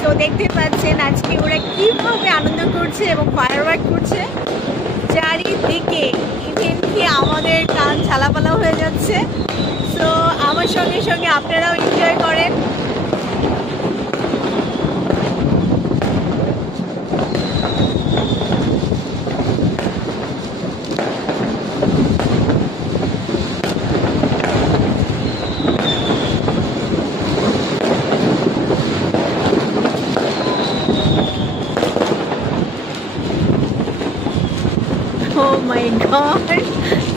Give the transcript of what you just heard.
সো দেখতে পাচ্ছেন আজকে ওরা কিভাবে আনন্দ করছে এবং ফায়ারওয়ার্ক করছে চারিদিকে, ইভেন কি আমাদের কান ঝালাপালা হয়ে যাচ্ছে। সো আমার সঙ্গে সঙ্গে আপনারাও এনজয় করেন। Oh my god!